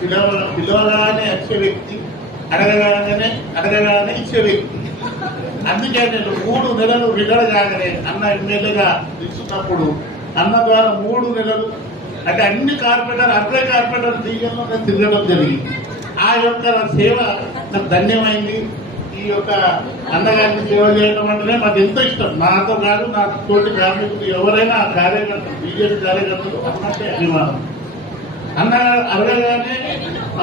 పిలవగానే వచ్చే వ్యక్తి, అడగగానే ఇచ్చే వ్యక్తి. అందుకే నేను 3 నెలలు విడుదల కాగానే అన్న ఎమ్మెల్యేగా ఇస్తున్నప్పుడు అన్న ద్వారా 3 నెలలు అంటే అన్ని కార్పొరేటర్ అగ్రే కార్పొరేటర్ తీయడంలో నేను తిరగడం జరిగింది. ఆ యొక్క సేవ నాకు ధన్యమైంది. ఈ యొక్క అన్నగారిని సేవ చేయడం అంటేనే మాకు ఎంతో ఇష్టం. నాతో కాదు, నా తోటి కార్మికులు ఎవరైనా కార్యకర్తలు, బీజేపీ కార్యకర్తలు అన్నట్టే అభిమానం. అన్న అడగగానే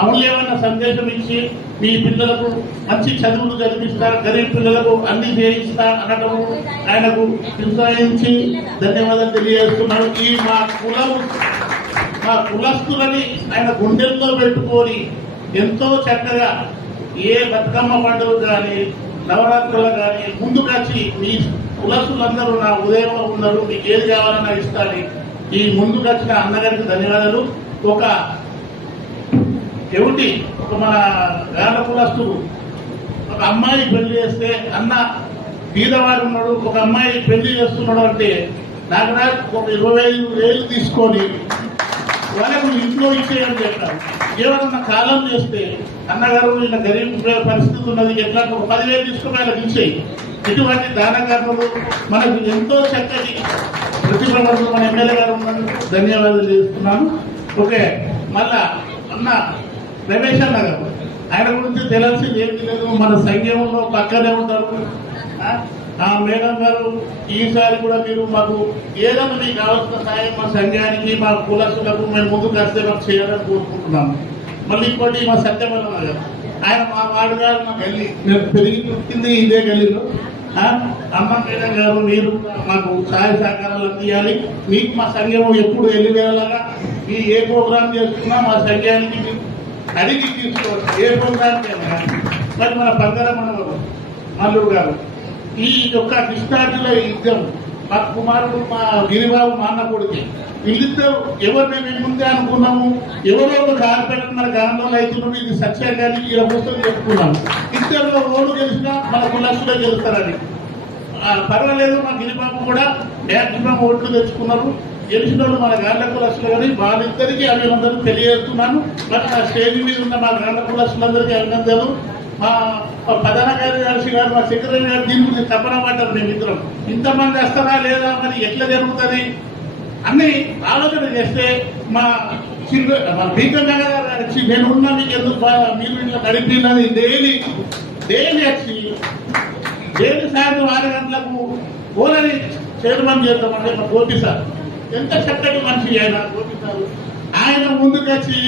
అమూల్యమైన సందేశం ఇచ్చి మీ పిల్లలకు మంచి చదువులు చదివిస్తా, గరీబ్ పిల్లలకు అన్ని చేయిస్తా అనడము ఆయనకు ప్రోత్సహించి ధన్యవాదాలు తెలియజేస్తున్నాడు. ఈ మా కులస్తులని ఆయన గుండెల్లో పెట్టుకొని ఎంతో చక్కగా ఏ బతుకమ్మ పండుగ కానీ నవరాత్రులు కానీ ముందుకు వచ్చి మీ కులస్తులందరూ నా ఉదయంలో ఉన్నారు, మీకు ఏది కావాలన్నా ఇస్తాను. ఈ ముందుకు వచ్చిన అన్నగారికి ధన్యవాదాలు. ఒక మన గార్ల కులస్తుడు ఒక అమ్మాయి పెళ్లి చేస్తే అన్న బీదవాడు ఉన్నాడు, ఒక అమ్మాయి పెళ్లి చేస్తున్నాడు అంటే నాకు ఒక 25,000 తీసుకొని వాళ్ళకు ఇంట్లో ఇచ్చేయని చెప్పారు. ఏమన్నా కాలం చేస్తే అన్నగారు ఇలా గరీబ్ పరిస్థితి ఉన్నది, ఎట్లా ఒక 10,000 తీసుకుని వాళ్ళకి ఇచ్చేయి. ఇటువంటి దానకర్మలు మనకు ఎంతో చక్కటి ప్రతిభలు మన ఎమ్మెల్యే గారు ఉన్నందుకు ధన్యవాదాలు చేస్తున్నాను. ఓకే, మళ్ళా అన్న రమేష్ అన్న గారు, ఆయన గురించి తెలిసింది ఏం లేదు. మన సంఘంలో పక్కనే ఉంటారు. ఆ మేడం గారు, ఈసారి కూడా మీరు మాకు ఏదైనా మీకు కావాల్సిన సాయం మా సంఘానికి, మా కులస్తులకు మేము ముందుకు వస్తే మాకు చేయాలని కోరుకుంటున్నాము. మళ్ళీ ఇంకోటి మా సత్యమన్న గారు, ఆయన మా వాడు గారు మా గల్లి, నేను పెరిగి పుట్టింది ఇదే గల్లీలో. అమ్మ మేడం గారు, మీరు మాకు సహాయ సహకారాలు అందియాలి. మీకు మా సంఘం ఎప్పుడు వెళ్ళివేలాగా మీ ఏ ప్రోగ్రాం చేస్తున్నా మా సంఘానికి అడిగి తీసుకోవచ్చు. ఏ ప్రోగ్రాం మరి మన పందర మన మల్లూరు గారు, ఈ యొక్క డిశ్చార్జ్లో యుద్ధం మా కుమారుడు మా గిరిబాబు మా అన్న కొడుకు, వీళ్ళిద్దరు ఎవరు మేము ముందే అనుకున్నాము. ఎవరో ఒక కార్పొరేటర్ మన గ్రామంలో అవుతున్నాడు, ఇది సత్యాన్ని ఇలా పుస్తకం చెప్పుకున్నాము. ఇద్దరులో ఓడు గెలిచినా మన కులస్తులే గెలుస్తారని. పర్వాలేదు, మా గిరిబాబు కూడా మ్యాక్సిమం ఓట్లు తెచ్చుకున్నారు. గెలిచిన వాళ్ళు మన గాండ్ల కులస్తులు కానీ వాళ్ళిద్దరికీ అభినందనలు తెలియజేస్తున్నాను. మరి నా స్టేజ్ మీద ఉన్న మా గాండ్ల కులస్తులందరికీ అభినందనలు. మా ప్రధాన కార్యదర్శి గారు, మా సెక్రటరీ గారు దీని గురించి తప్పన పడ్డారు. మేమిద్దరం ఇంతమంది వస్తారా లేదా, మరి ఎట్లా జరుగుతుంది అన్ని ఆలోచన చేస్తే మా భీకర్ నగర్ గారు వచ్చి నేను ఉన్నా మీకు ఎందుకు మీరు ఇట్లా నడిపినది డైలీ వచ్చి సాయంత్రం 6 గంటలకు ఓలని చైర్మన్ చేద్దామంటే మా గోపి సార్ ఎంత చక్కటి మనిషి ఆయన. గోపి సార్ ఆయన ముందుకు వచ్చి